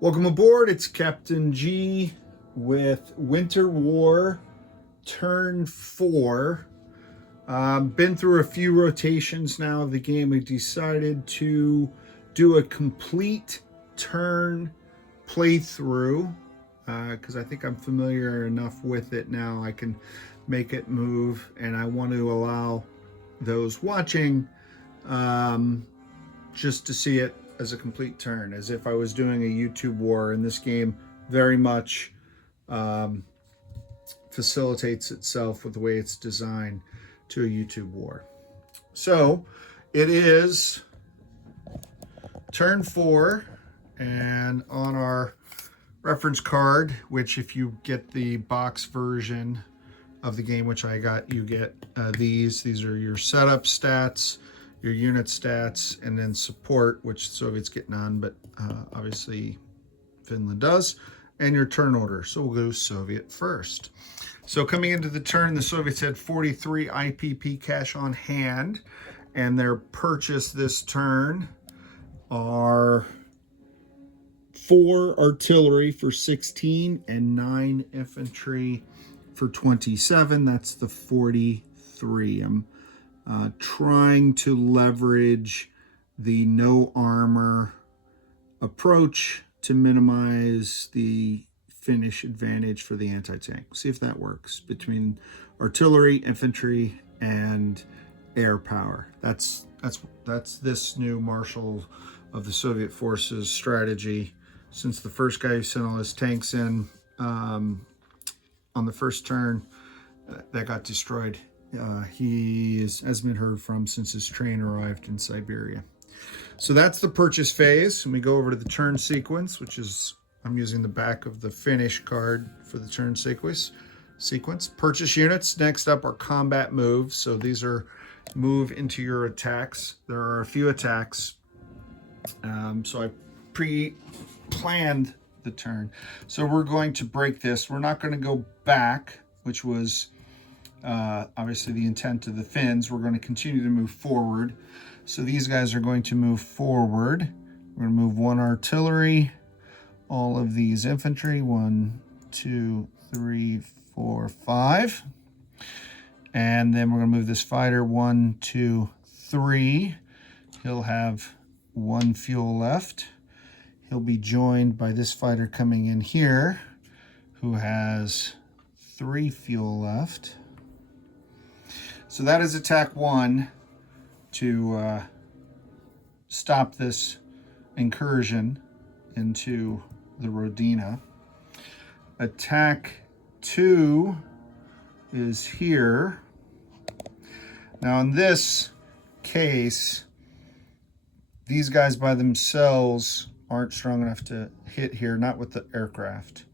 Welcome aboard. It's Captain G with Winter War Turn 4. Been through a few rotations now of the game. We decided to do a complete turn playthrough because I think I'm familiar enough with it now. I can make it move, and I want to allow those watching just to see it as a complete turn, as if I was doing a YouTube war. And this game very much facilitates itself with the way it's designed to a YouTube war. So it is turn 4, and on our reference card, which if you get the box version of the game, which I got, you get these are your setup stats, your unit stats, and then support, which Soviets get none, but obviously Finland does, and your turn order. So we'll go Soviet first. So coming into the turn, the Soviets had 43 IPP cash on hand, and their purchase this turn are 4 artillery for 16 and 9 infantry for 27. That's the 43. I'm trying to leverage the no armor approach to minimize the Finnish advantage for the anti-tank. See if that works between artillery, infantry, and air power. That's this new Marshal of the Soviet forces strategy. Since the first guy who sent all his tanks in on the first turn, that got destroyed. He hasn't been heard from since his train arrived in Siberia. So that's the purchase phase. And we go over to the turn sequence, which is, I'm using the back of the Finnish card for the turn sequence. Purchase units. Next up are combat moves. So these are move into your attacks. There are a few attacks. So I pre-planned the turn. So we're going to break this. We're not going to go back, which was obviously the intent of the Finns. We're going to continue to move forward. So these guys are going to move forward. We're going to move 1 artillery, all of these infantry, 1, 2, 3, 4, 5. And then we're going to move this fighter 1, 2, 3. He'll have 1 fuel left. He'll be joined by this fighter coming in here, who has 3 fuel left. So that is attack 1 to stop this incursion into the Rodina. Attack 2 is here. Now in this case, these guys by themselves aren't strong enough to hit here, not with the aircraft.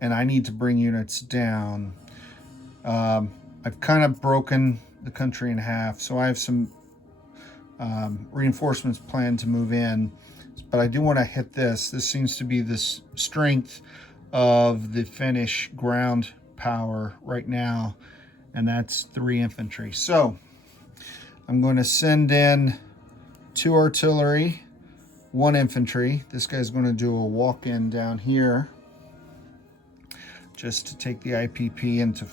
And I need to bring units down. I've kind of broken the country in half, so I have some reinforcements planned to move in, but I do want to hit this. This seems to be the strength of the Finnish ground power right now, and that's 3 infantry. So I'm going to send in 2 artillery, 1 infantry. This guy's going to do a walk-in down here just to take the IPP into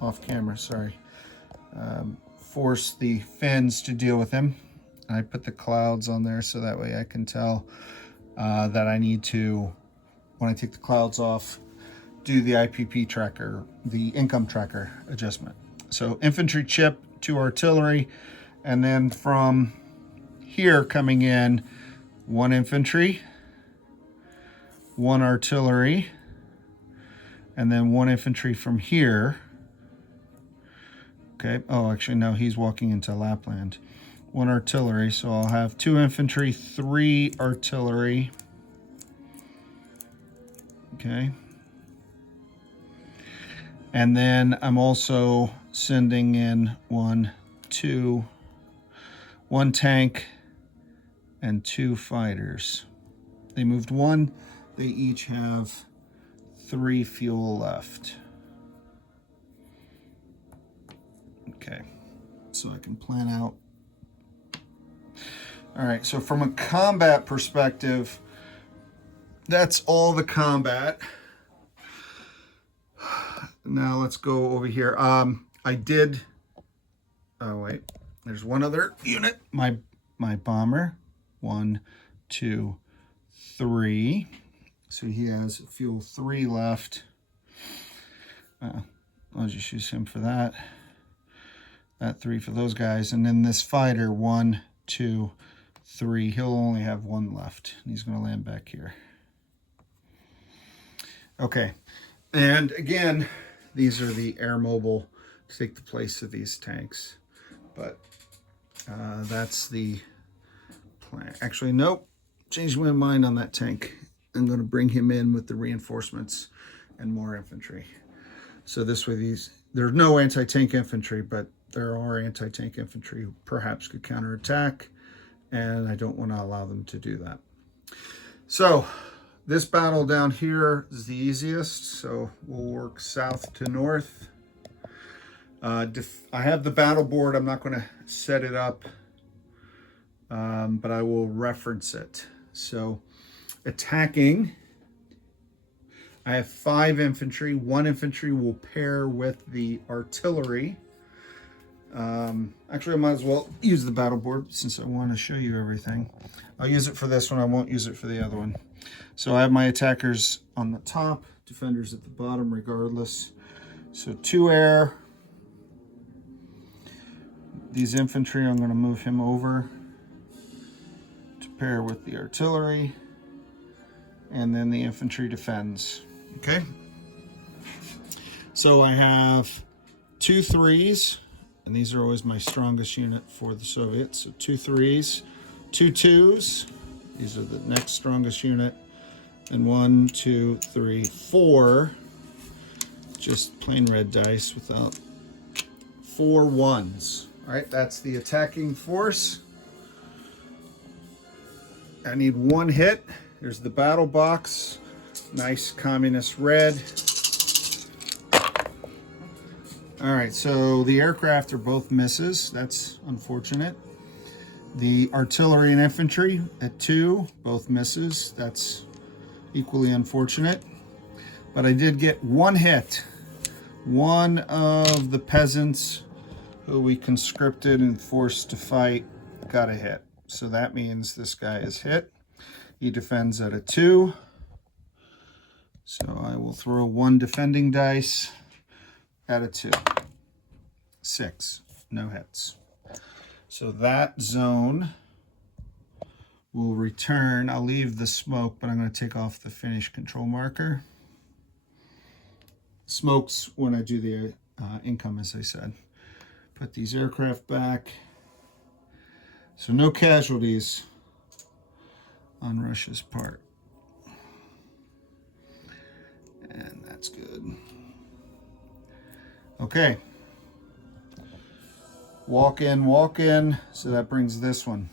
off camera, sorry. Force the Finns to deal with him. And I put the clouds on there so that way I can tell that I need to, when I take the clouds off, do the IPP tracker, the income tracker adjustment. So infantry chip, 2 artillery, and then from here coming in, 1 infantry, 1 artillery, and then 1 infantry from here. Okay, oh, actually, no, he's walking into Lapland. 1 artillery, so I'll have 2 infantry, 3 artillery. Okay. And then I'm also sending in 1 tank and 2 fighters. They moved 1. They each have 3 fuel left. Okay, so I can plan out. All right, so from a combat perspective, that's all the combat. Now let's go over here. I did, oh wait, there's one other unit. My bomber, 1, 2, 3. So he has fuel 3 left. I'll just use him for that. That 3 for those guys. And then this fighter, 1, 2, 3. He'll only have 1 left. He's going to land back here. Okay. And again, these are the air mobile to take the place of these tanks. But that's the plan. Actually, nope. Changed my mind on that tank. I'm going to bring him in with the reinforcements and more infantry. So this way, there's no anti-tank infantry, but there are anti-tank infantry who perhaps could counterattack, and I don't want to allow them to do that. So this battle down here is the easiest, so we'll work south to north. I have the battle board. I'm not going to set it up, but I will reference it. So attacking, I have 5 infantry. 1 infantry will pair with the artillery. Actually, I might as well use the battle board since I want to show you everything. I'll use it for this one. I won't use it for the other one. So I have my attackers on the top, defenders at the bottom regardless. So 2 air. These infantry, I'm going to move him over to pair with the artillery. And then the infantry defends. Okay. So I have 2 3s, and these are always my strongest unit for the Soviets. So 2 3s, 2 2s. These are the next strongest unit. And 1, 2, 3, 4. Just plain red dice without 4 1s. All right, that's the attacking force. I need 1 hit. There's the battle box. Nice communist red. All right, so the aircraft are both misses. That's unfortunate. The artillery and infantry at 2, both misses. That's equally unfortunate. But I did get 1 hit. One of the peasants who we conscripted and forced to fight got a hit. So that means this guy is hit. He defends at a 2. So I will throw 1 defending dice at a 2. 6. No hits. So that zone will return. I'll leave the smoke, but I'm going to take off the finish control marker. Smokes when I do the income, as I said. Put these aircraft back. So no casualties on Russia's part. And that's good. Okay. Walk in. So that brings this one.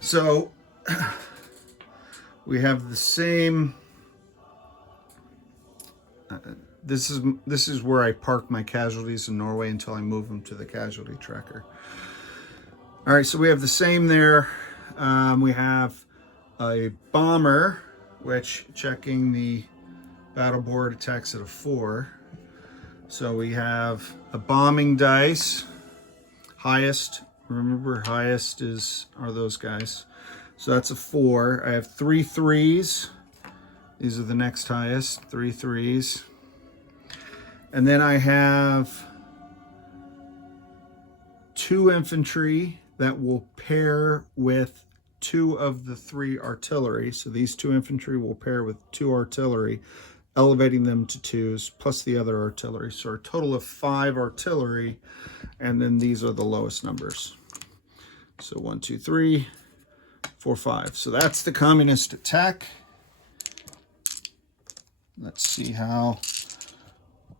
So we have the same. This is where I park my casualties in Norway until I move them to the casualty tracker. All right, so we have the same there. We have a bomber, which checking the battle board attacks at a 4. So we have a bombing dice, highest. Remember, highest are those guys. So that's a 4. I have 3 3s. These are the next highest, 3 3s. And then I have 2 infantry that will pair with 2 of the 3 artillery. So these 2 infantry will pair with 2 artillery, elevating them to 2s, plus the other artillery. So a total of 5 artillery, and then these are the lowest numbers. So 1, 2, 3, 4, 5. So that's the communist attack. Let's see how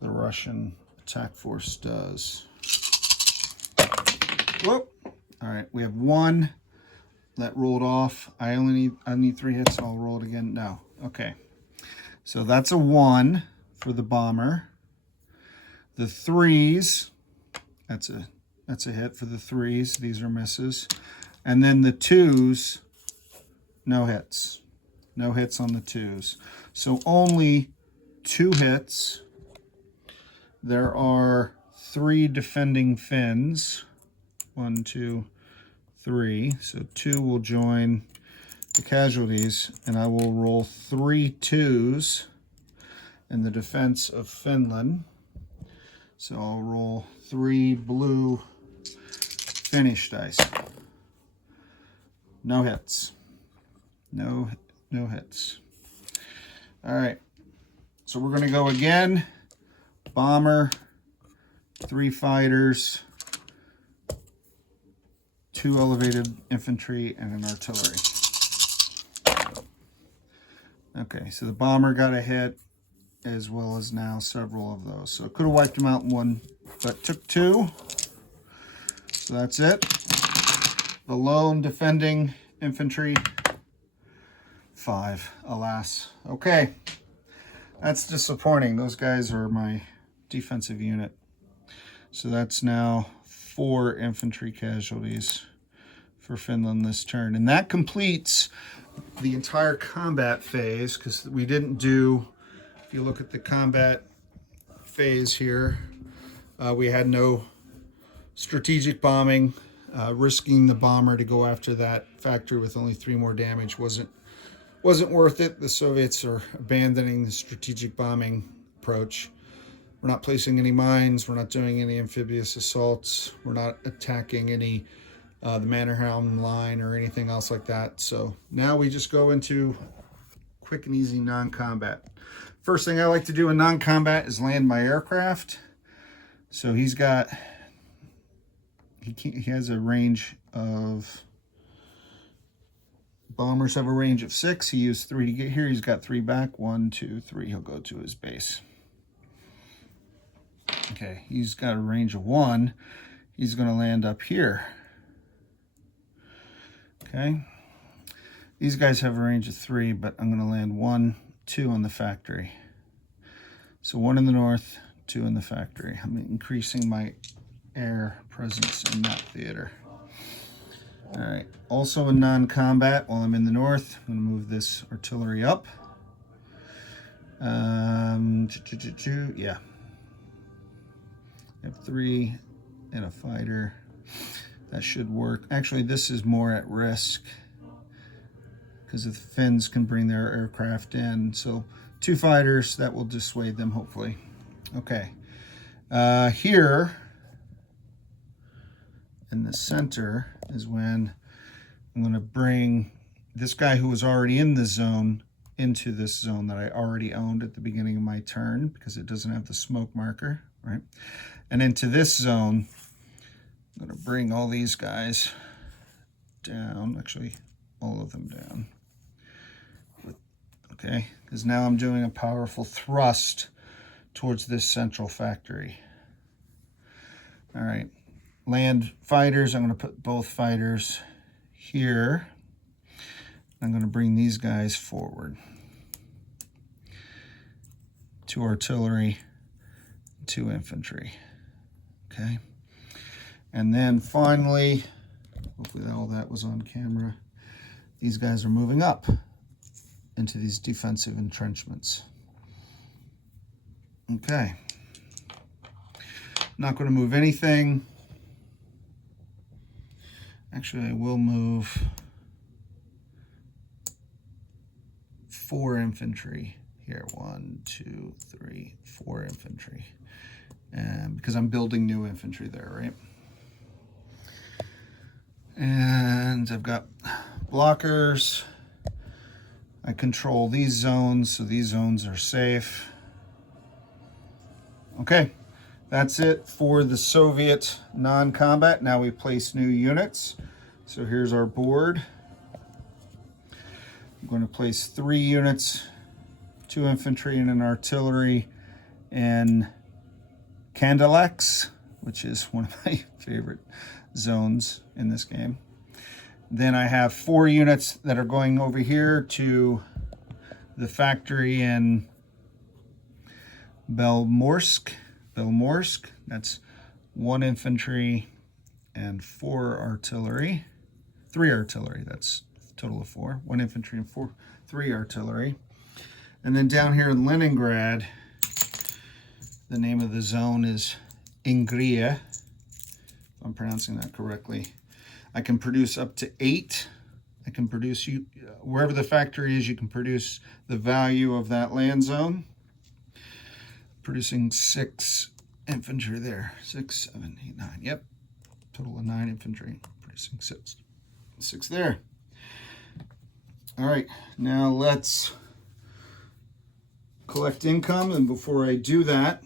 the Russian attack force does. Whoop. All right, we have 1 that rolled off. I need 3 hits, and I'll roll it again. No. Okay. So that's a 1 for the bomber. The 3s, that's a hit for the 3s. These are misses. And then the 2s, no hits. No hits on the 2s. So only 2 hits. There are 3 defending Finns. 1, 2, 3. So 2 will join the casualties, and I will roll 3 2s in the defense of Finland. So I'll roll 3 blue Finnish dice. No hits. No hits. All right. So we're going to go again. Bomber, 3 fighters, 2 elevated infantry, and an artillery. Okay, so the bomber got a hit, as well as now several of those. So it could have wiped him out in one, but took 2. So that's it. The lone defending infantry, 5, alas. Okay, that's disappointing. Those guys are my defensive unit. So that's now 4 infantry casualties for Finland this turn. And that completes the entire combat phase, because we didn't do, if you look at the combat phase here, we had no strategic bombing. Risking the bomber to go after that factory with only 3 more damage wasn't worth it. The Soviets are abandoning the strategic bombing approach. We're not placing any mines. We're not doing any amphibious assaults. We're not attacking any the Mannerheim line or anything else like that. So now we just go into quick and easy non-combat. First thing I like to do in non-combat is land my aircraft. So he has a range of, bombers have a range of 6. He used 3 to get here. He's got 3 back. 1, 2, 3. He'll go to his base. Okay, he's got a range of 1. He's going to land up here. Okay. These guys have a range of 3, but I'm going to land 1, 2 on the factory. So 1 in the north, 2 in the factory. I'm increasing my air presence in that theater. All right. Also in non-combat, while I'm in the north, I'm going to move this artillery up. Yeah. I have 3 and a fighter. That should work. Actually, this is more at risk because the Finns can bring their aircraft in. So 2 fighters, that will dissuade them, hopefully. Okay. Here in the center is when I'm going to bring this guy who was already in the zone into this zone that I already owned at the beginning of my turn, because it doesn't have the smoke marker, right? And into this zone, I'm going to bring all these guys down, actually all of them down. Okay, because now I'm doing a powerful thrust towards this central factory. All right, land fighters, I'm going to put both fighters here. I'm going to bring these guys forward. 2 artillery, 2 infantry. Okay. And then finally, hopefully all that was on camera, these guys are moving up into these defensive entrenchments. Okay. Not going to move anything. Actually, I will move 4 infantry here. 1, 2, 3, 4 infantry. And because I'm building new infantry there, right? And I've got blockers. I control these zones, so these zones are safe. Okay, that's it for the Soviet non-combat. Now we place new units. So here's our board. I'm going to place 3 units, 2 infantry and an artillery in Kandalex, which is one of my favorite zones in this game. Then I have 4 units that are going over here to the factory in Belmorsk. That's 1 infantry and 4 artillery. 3 artillery, that's total of 4. 1 infantry and 3 artillery. And then down here in Leningrad, the name of the zone is Ingria, if I'm pronouncing that correctly. I can produce up to 8. I can produce, wherever the factory is, you can produce the value of that land zone. Producing 6 infantry there. 6, 7, 8, 9. Yep. Total of 9 infantry. Producing 6 there. All right. Now let's collect income. And before I do that,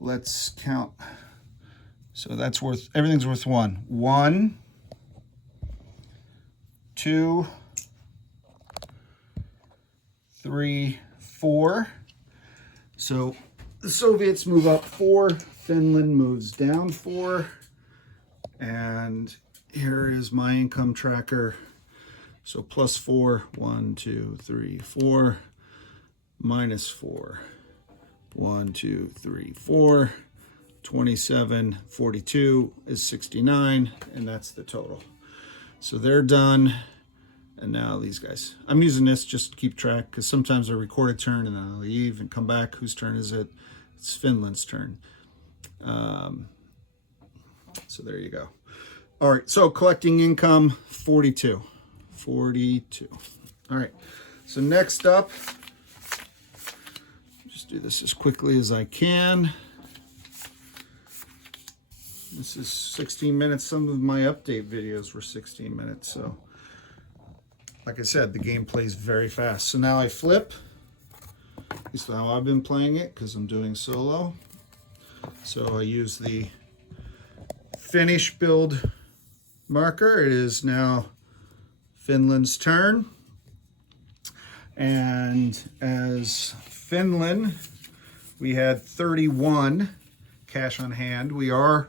let's count. So that's worth, everything's worth 1. 1, 2, 3, 4. So the Soviets move up 4, Finland moves down 4, and here is my income tracker. So plus 4, 1, 2, 3, 4, minus 4, 1, 2, 3, 4, 27, 42 is 69, and that's the total. So they're done. And now these guys. I'm using this just to keep track because sometimes I record a turn and then I leave and come back. Whose turn is it? It's Finland's turn. So there you go. All right, so collecting income, 42. 42. All right, so next up, just do this as quickly as I can. This is 16 minutes. Some of my update videos were 16 minutes, so like I said, the game plays very fast. So now I flip. This is how I've been playing it because I'm doing solo. So I use the finish build marker. It is now Finland's turn. And as Finland, we had 31 cash on hand. We are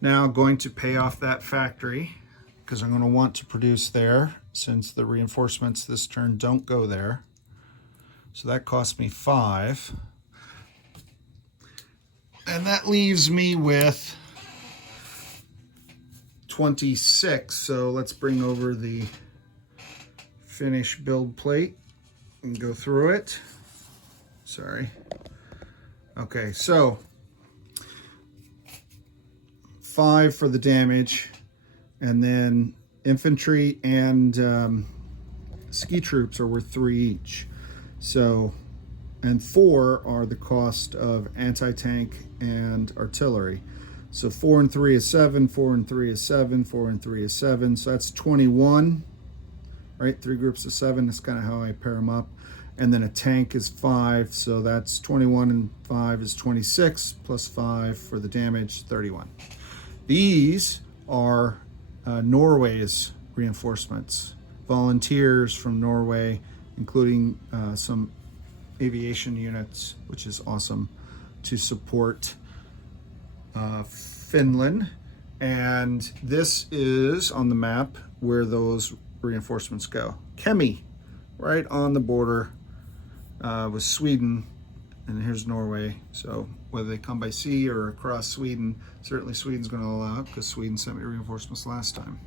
now going to pay off that factory because I'm going to want to produce there, since the reinforcements this turn don't go there. So that cost me 5. And that leaves me with 26. So let's bring over the finish build plate and go through it. Sorry. Okay, so 5 for the damage, and then infantry and ski troops are worth 3 each. So, and 4 are the cost of anti-tank and artillery. So 4 and 3 is 7, 4 and 3 is 7, 4 and 3 is 7. So that's 21, right? 3 groups of 7. That's kind of how I pair them up. And then a tank is 5. So that's 21 and 5 is 26, plus 5 for the damage, 31. These are Norway's reinforcements, volunteers from Norway, including some aviation units, which is awesome, to support Finland. And this is on the map where those reinforcements go. Kemi, right on the border with Sweden, and here's Norway. So whether they come by sea or across Sweden, certainly Sweden's going to allow it because Sweden sent me reinforcements last time.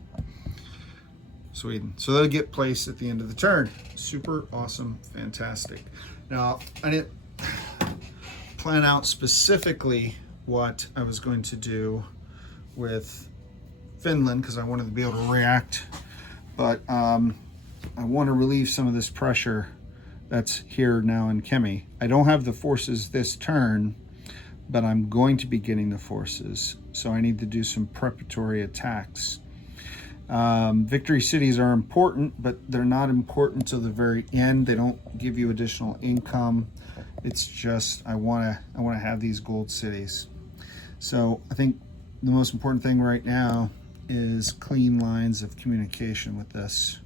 Sweden. So they'll get placed at the end of the turn. Super awesome, fantastic. Now, I didn't plan out specifically what I was going to do with Finland because I wanted to be able to react, but I want to relieve some of this pressure that's here now in Kemi. I don't have the forces this turn, but I'm going to be getting the forces, so I need to do some preparatory attacks. Victory cities are important, but they're not important till the very end. They don't give you additional income. It's just I want to have these gold cities. So I think the most important thing right now is clean lines of communication with this.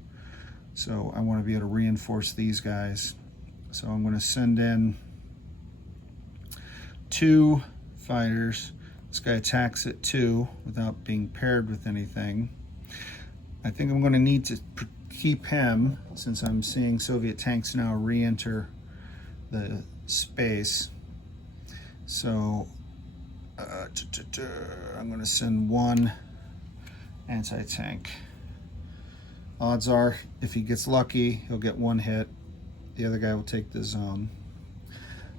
So I want to be able to reinforce these guys. So I'm going to send in 2 fighters. This guy attacks at 2 without being paired with anything. I think I'm going to need to keep him since I'm seeing Soviet tanks now re-enter the space. So I'm going to send 1 anti-tank Odds are, if he gets lucky, he'll get one hit. The other guy will take the zone.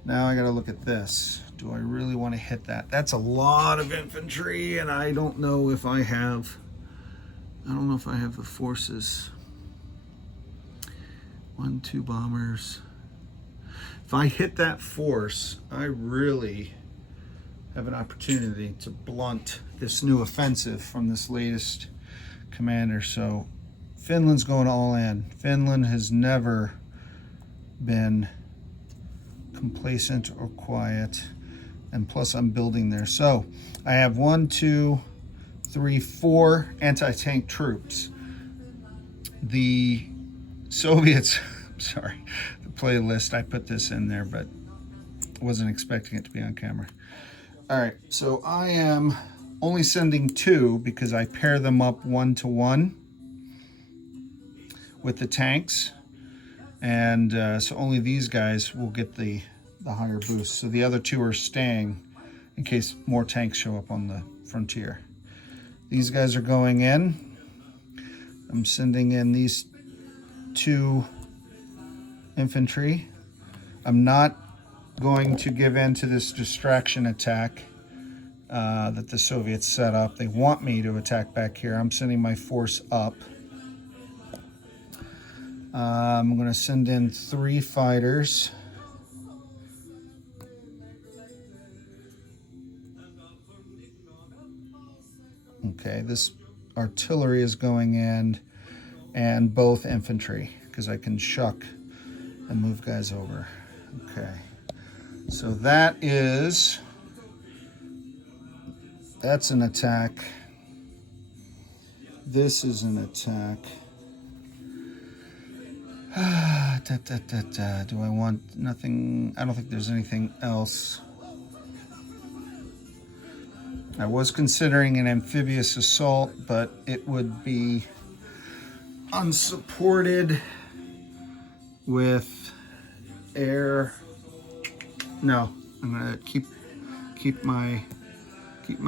Now I got to look at this. Do I really want to hit that? That's a lot of infantry, and I don't know if I have the forces. 1, 2 bombers. If I hit that force, I really have an opportunity to blunt this new offensive from this latest commander. So Finland's going all in. Finland has never been complacent or quiet, and plus I'm building there. So I have 1, 2, 3, 4 anti-tank troops. The Soviets, sorry, the playlist, I put this in there, but wasn't expecting it to be on camera. All right, so I am only sending 2 because I pair them up 1-to-1 with the tanks. And so only these guys will get the higher boost. So the other 2 are staying in case more tanks show up on the frontier. These guys are going in. I'm sending in these 2 infantry. I'm not going to give in to this distraction attack that the Soviets set up. They want me to attack back here. I'm sending my force up. I'm going to send in 3 fighters. Okay, this artillery is going in, and both infantry, because I can shuck and move guys over. Okay, so that's an attack. This is an attack. Do I want nothing? I don't think there's anything else. I was considering an amphibious assault, but it would be unsupported with air. No, I'm gonna keep my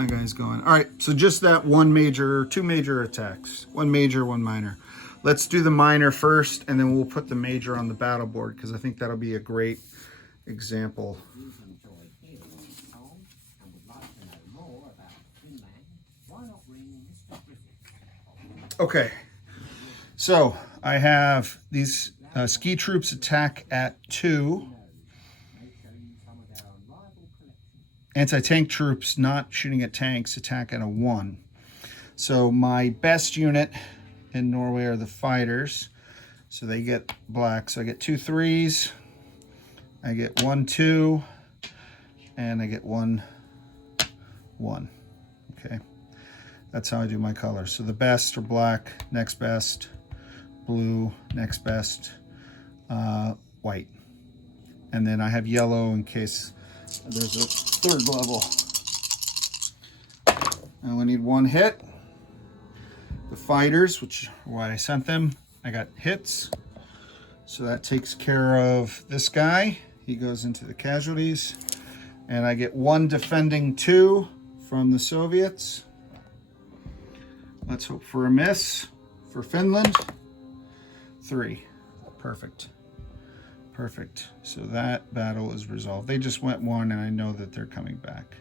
guys going. All right, so just that 2 major attacks, 1 major, 1 minor. Let's do the minor first, and then we'll put the major on the battle board, because I think that'll be a great example. Okay, so I have these ski troops attack at 2. Anti-tank troops not shooting at tanks attack at a 1. So my best unit in Norway are the fighters. So they get black. So I get 2 3s. I get 1 2. And I get 1 1. Okay. That's how I do my colors. So the best are black, next best, blue, next best, white. And then I have yellow in case there's a 3rd level. I only need 1 hit. The fighters, which are why I sent them, I got hits. So that takes care of this guy. He goes into the casualties. And I get 1 defending 2 from the Soviets. Let's hope for a miss for Finland. 3. Perfect. Perfect. So that battle is resolved. They just went 1, and I know that they're coming back.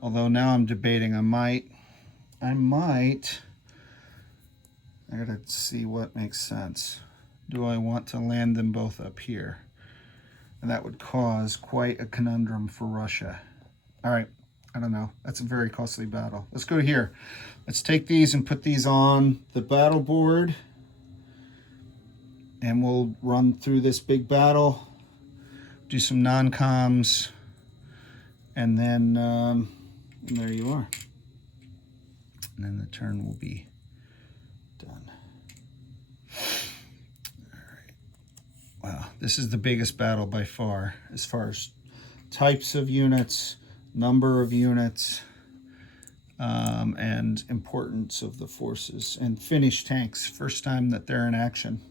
Although now I'm debating, I gotta see what makes sense. Do I want to land them both up here? And that would cause quite a conundrum for Russia. All right, I don't know. That's a very costly battle. Let's go here. Let's take these and put these on the battle board. And we'll run through this big battle, do some non-coms, and then there you are. And then the turn will be done. All right. Wow, this is the biggest battle by far, as far as types of units, number of units, and importance of the forces. And Finnish tanks, first time that they're in action.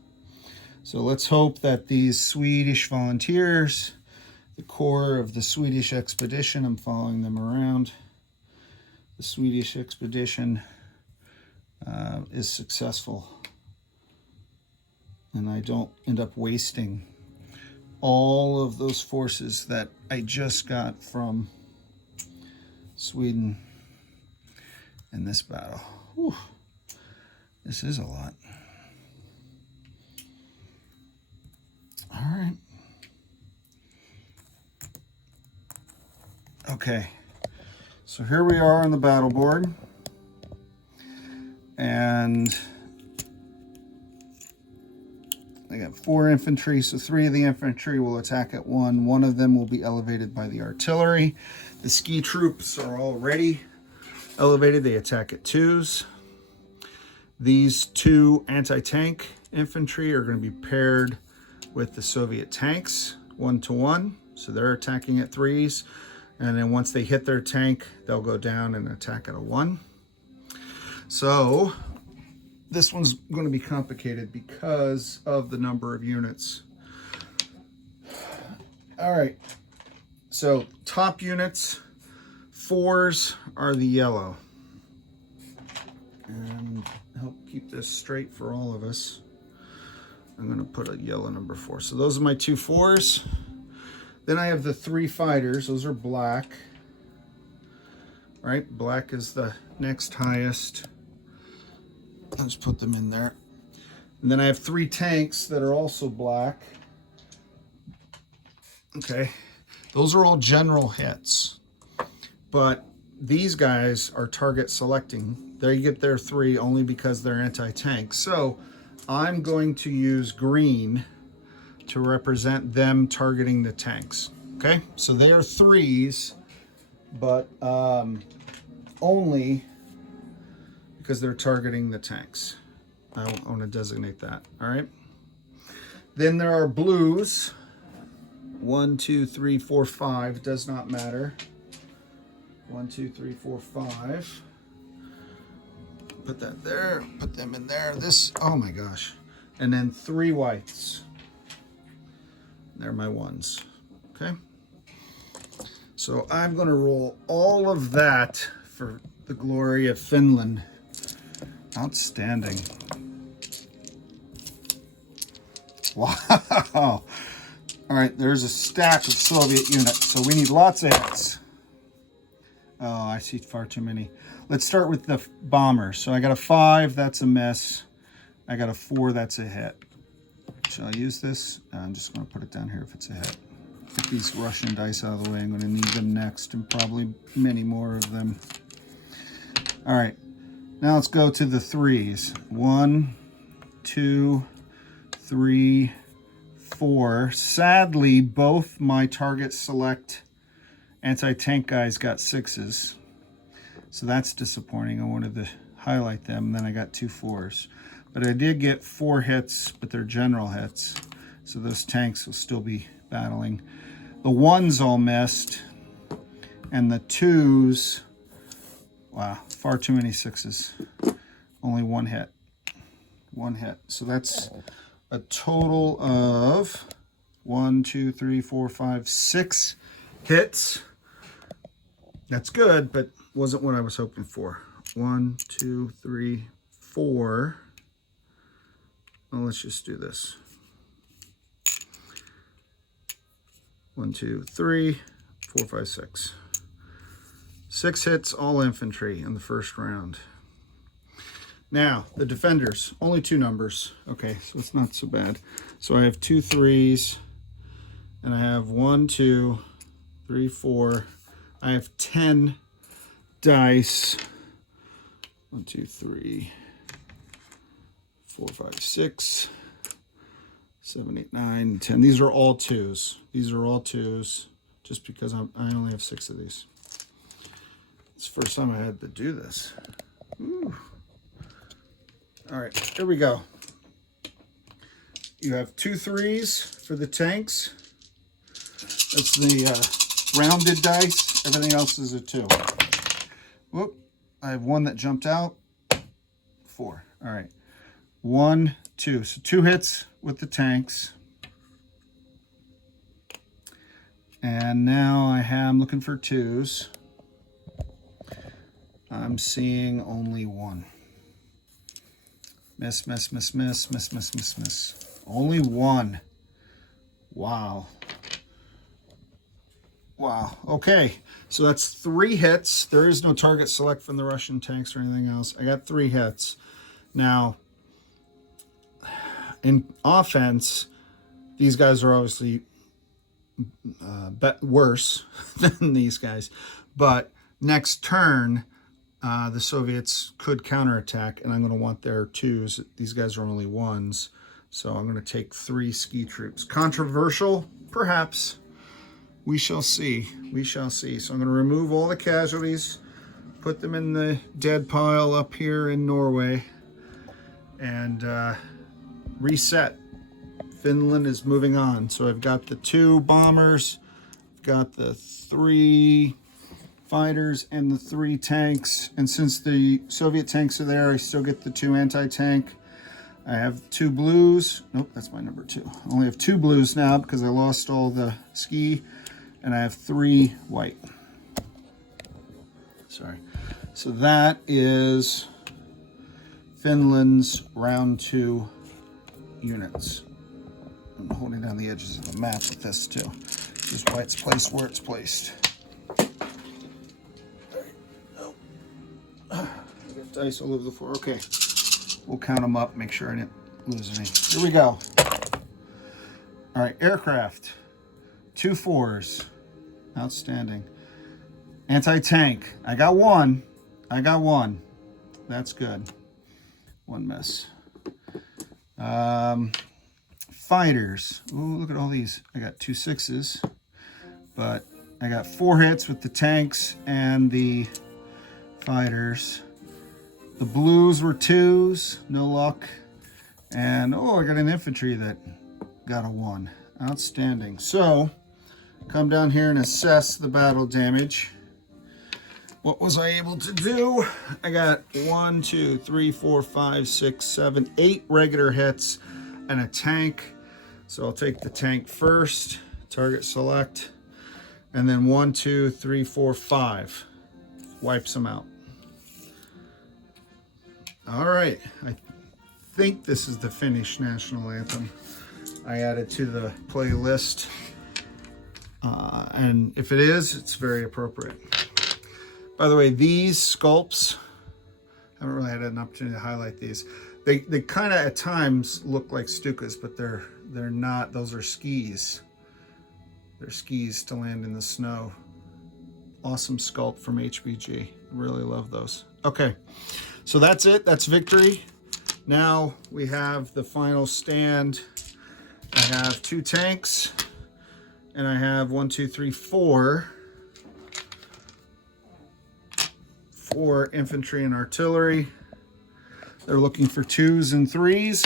So let's hope that these Swedish volunteers, the core of the Swedish expedition, I'm following them around, the Swedish expedition is successful. and I don't end up wasting all of those forces that I just got from Sweden in this battle. Whew. This is a lot. All right. Okay. So here we are on the battle board. And I got 4 infantry, so 3 of the infantry will attack at 1. 1 of them will be elevated by the artillery. The ski troops are already elevated. They attack at 2s. These 2 anti-tank infantry are going to be paired with the Soviet tanks 1-to-1. So they're attacking at 3s. And then once they hit their tank, they'll go down and attack at a 1. So this one's going to be complicated because of the number of units. All right. So top units, 4s are the yellow. And help keep this straight for all of us, I'm going to put a yellow number 4. So those are my 2 4s. Then I have the 3 fighters. Those are black. Right? Black is the next highest. Let's put them in there. And then I have 3 tanks that are also black. Okay. Those are all general hits. But these guys are target selecting. They get their 3 only because they're anti-tank. So I'm going to use green to represent them targeting the tanks. Okay, so they are 3s, but only because they're targeting the tanks. I want to designate that. All right. Then there are blues. 1, 2, 3, 4, 5. Does not matter. 1, 2, 3, 4, 5. Put that there. Put them in there. This. Oh my gosh. And then 3 whites. They're my 1s. Okay. So I'm going to roll all of that for the glory of Finland. Outstanding. Wow. All right, there's a stack of Soviet units, so we need lots of hits. Oh, I see far too many. Let's start with the bombers. So I got a 5, that's a miss. I got a 4, that's a hit. Shall I use this? I'm just going to put it down here if it's a hit. Get these Russian dice out of the way. I'm going to need them next, and probably many more of them. All right. Now let's go to the 3s. 1, 2, 3, 4. Sadly, both my target select anti-tank guys got 6s. So that's disappointing. I wanted to highlight them. Then I got 2 4s. But I did get 4 hits, but they're general hits. So those tanks will still be battling. The 1s all missed. And the 2s, wow, far too many 6s. Only 1 hit. 1 hit. So that's a total of 1, 2, 3, 4, 5, 6 hits. That's good, but wasn't what I was hoping for. 1, 2, 3, 4. Well, let's just do this. 1, 2, 3, 4, 5, 6. 6 hits, all infantry in the first round. Now, the defenders, only 2 numbers. Okay, so it's not so bad. So I have 2 3s, and I have 1, 2, 3, 4. I have 10 dice. 1, 2, 3, 4, 5, 6, 7, 8, 9, 10. These are all 2s. These are all 2s, just because I only have 6 of these. It's the first time I had to do this. Ooh. All right, here we go. You have 2 3s for the tanks. That's the rounded dice. Everything else is a 2. Whoop. I have 1 that jumped out. 4. All right. 1, 2. So 2 hits with the tanks. And now I'm looking for 2s. I'm seeing only 1. Miss, miss, miss, miss, miss, miss, miss, miss. Only one. Wow. Wow. Okay. So that's 3 hits. There is no target select from the Russian tanks or anything else. I got 3 hits. Now, in offense, these guys are obviously worse than these guys. But next turn, the Soviets could counterattack, and I'm going to want their 2s. These guys are only 1s. So I'm going to take 3 ski troops. Controversial? Perhaps. We shall see. We shall see. So I'm going to remove all the casualties, put them in the dead pile up here in Norway, and reset. Finland is moving on. So I've got the 2 bombers, I've got the 3 fighters, and the 3 tanks. And since the Soviet tanks are there, I still get the 2 anti-tank. I have 2 blues. Nope, that's my number 2. I only have 2 blues now because I lost all the ski. And I have 3 white. Sorry. So that is Finland's round 2 units. I'm holding down the edges of the map with this too. This is why it's placed where it's placed. There you go. I got dice all over the floor. Okay. We'll count them up, make sure I didn't lose any. Here we go. All right, aircraft. 2 4s. Outstanding. Anti-tank. I got 1. I got 1. That's good. 1 miss. Fighters. Ooh, look at all these. I got 2 6s. But I got 4 hits with the tanks and the fighters. The blues were 2s. No luck. And, oh, I got an infantry that got a 1. Outstanding. So, come down here and assess the battle damage. What was I able to do? I got 1, 2, 3, 4, 5, 6, 7, 8 regular hits and a tank. So I'll take the tank first, target select, and then 1, 2, 3, 4, 5. Wipes them out. All right, I think this is the Finnish national anthem I added to the playlist. And if it is, it's very appropriate. By the way, these sculpts, I haven't really had an opportunity to highlight these. They kind of at times look like Stukas, but they're not. Those are skis. They're skis to land in the snow. Awesome sculpt from HBG. Really love those. Okay, so that's it. That's victory. Now we have the final stand. I have 2 tanks. And I have 1, 2, 3, 4 infantry and artillery. They're looking for 2s and 3s.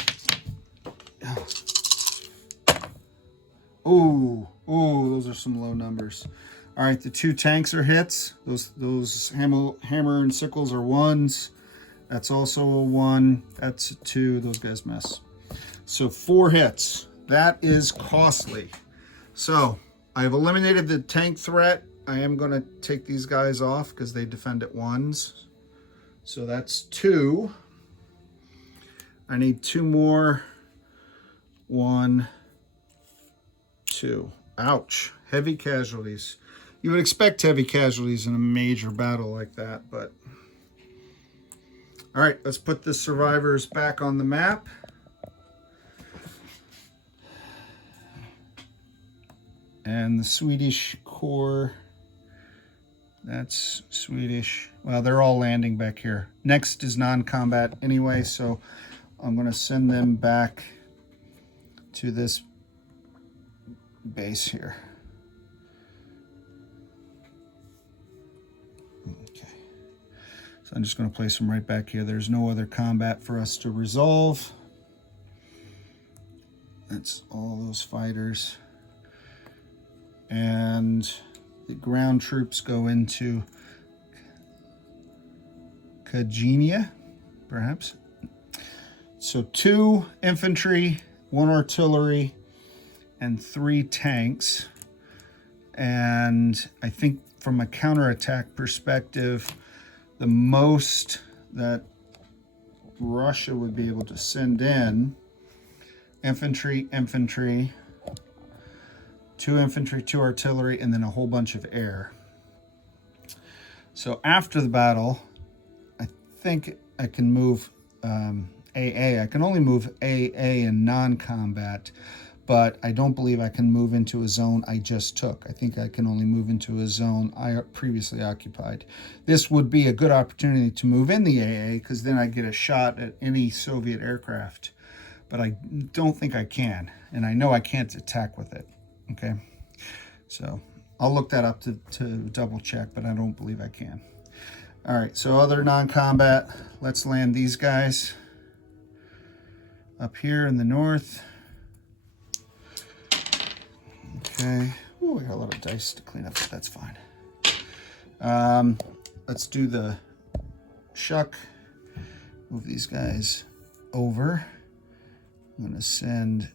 Oh, those are some low numbers. All right, the 2 tanks are hits. Those hammer and sickles are 1s. That's also a 1. That's a 2. Those guys miss. So 4 hits. That is costly. So I've eliminated the tank threat. I am going to take these guys off because they defend at 1s. So that's 2. I need 2 more. 1, 2. Ouch. Heavy casualties. You would expect heavy casualties in a major battle like that, but... All right, let's put the survivors back on the map. And the Swedish Corps, that's Swedish. Well, they're all landing back here. Next is non-combat anyway, so I'm going to send them back to this base here. Okay. So I'm just going to place them right back here. There's no other combat for us to resolve. That's all those fighters. And the ground troops go into Kajenia, perhaps. So 2 infantry, 1 artillery, and 3 tanks. And I think from a counterattack perspective, the most that Russia would be able to send in infantry, infantry, 2 infantry, 2 artillery, and then a whole bunch of air. So after the battle, I think I can move AA. I can only move AA in non-combat, but I don't believe I can move into a zone I just took. I think I can only move into a zone I previously occupied. This would be a good opportunity to move in the AA, because then I get a shot at any Soviet aircraft. But I don't think I can, and I know I can't attack with it. Okay, so I'll look that up to double check, but I don't believe I can. All right, so other non-combat, let's land these guys up here in the north. Okay. Ooh, I got a lot of dice to clean up, but that's fine. Let's do the shuck. Move these guys over. I'm going to send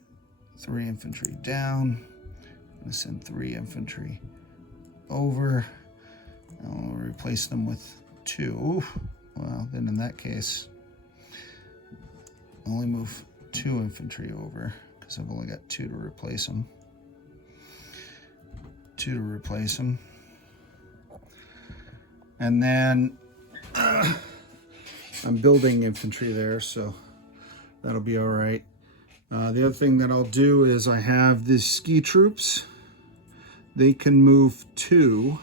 3 infantry down. I'm going to send 3 infantry over. I'll replace them with 2. Ooh, well, then in that case, only move 2 infantry over, because I've only got 2 to replace them. 2 to replace them. And then I'm building infantry there, so that'll be all right. The other thing that I'll do is I have these ski troops. They can move 2,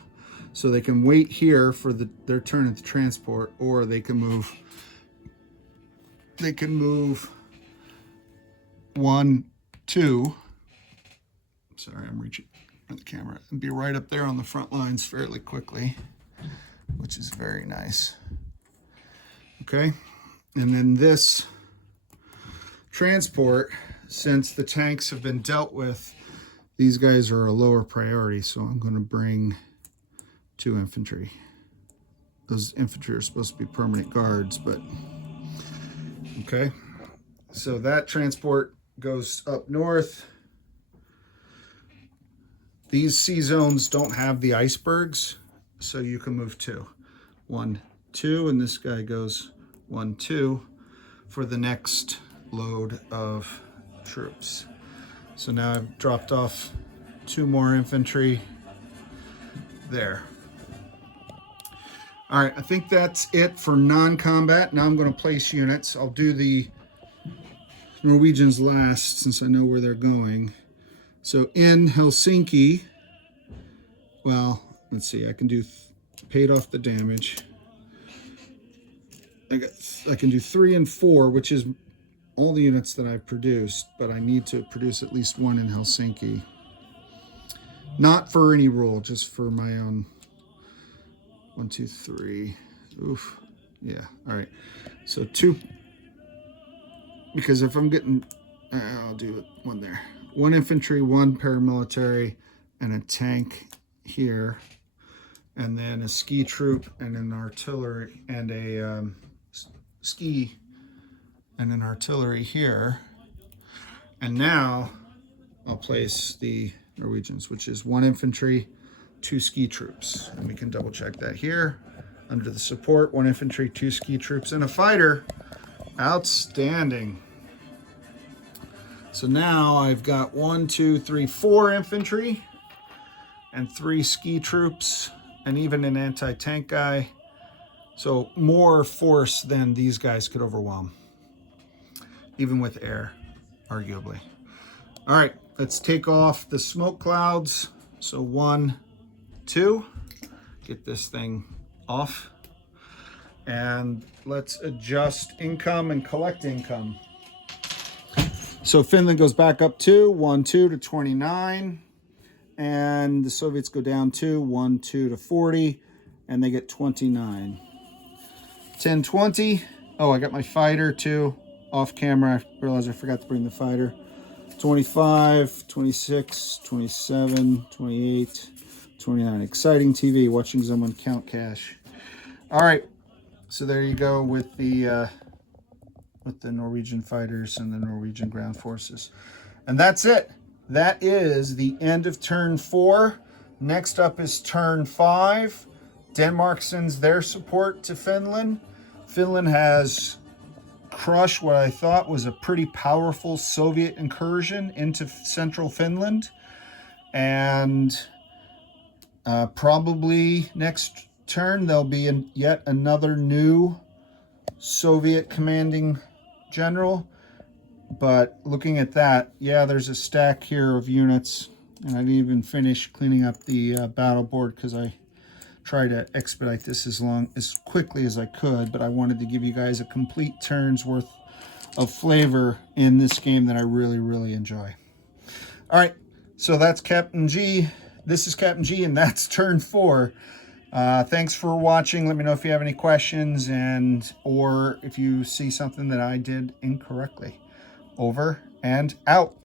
so they can wait here for their turn at the transport, or they can move 1, 2. Sorry, I'm reaching for the camera, and be right up there on the front lines fairly quickly, which is very nice. Okay, and then this transport, since the tanks have been dealt with, these guys are a lower priority, so I'm going to bring 2 infantry. Those infantry are supposed to be permanent guards, but okay. So that transport goes up north. These sea zones don't have the icebergs, so you can move 2. 1, 2, and this guy goes 1, 2 for the next load of troops. So now I've dropped off 2 more infantry there. All right, I think that's it for non-combat. Now I'm going to place units. I'll do the Norwegians last, since I know where they're going. So in Helsinki, well, let's see, I can do paid off the damage. I can do 3 and 4, which is all the units that I've produced, but I need to produce at least 1 in Helsinki. Not for any rule, just for my own. 1, 2, 3. Oof. Yeah. All right. So 2, because if I'm getting, I'll do 1 there. 1 infantry, 1 paramilitary, and a tank here, and then a ski troop and an artillery and a ski and an artillery here. And now I'll place the Norwegians, which is 1 infantry, 2 ski troops, and we can double check that here under the support. 1 infantry, 2 ski troops, and a fighter. Outstanding. So now I've got 1, 2, 3, 4 infantry and 3 ski troops, and even an anti-tank guy. So more force than these guys could overwhelm, even with air, arguably. All right, let's take off the smoke clouds. So 1, 2, get this thing off. And let's adjust income and collect income. So Finland goes back up 2, 1, 2 to 29. And the Soviets go down 2, 1, 2 to 40. And they get 29. 10, 20. Oh, I got my fighter too. Off camera, I realized I forgot to bring the fighter. 25, 26, 27, 28, 29. Exciting TV, watching someone count cash. All right, so there you go with the Norwegian fighters and the Norwegian ground forces. And that's it. That is the end of turn 4. Next up is turn 5. Denmark sends their support to Finland. Finland has crush what I thought was a pretty powerful Soviet incursion into central Finland. And probably next turn there'll be yet another new Soviet commanding general. But looking at that, yeah, there's a stack here of units. And I didn't even finish cleaning up the battle board because I tried to expedite this as quickly as I could. But I wanted to give you guys a complete turn's worth of flavor in this game that I really, really enjoy. All right, so that's Captain G. This is Captain G, and that's turn 4. Thanks for watching. Let me know if you have any questions or if you see something that I did incorrectly. Over and out.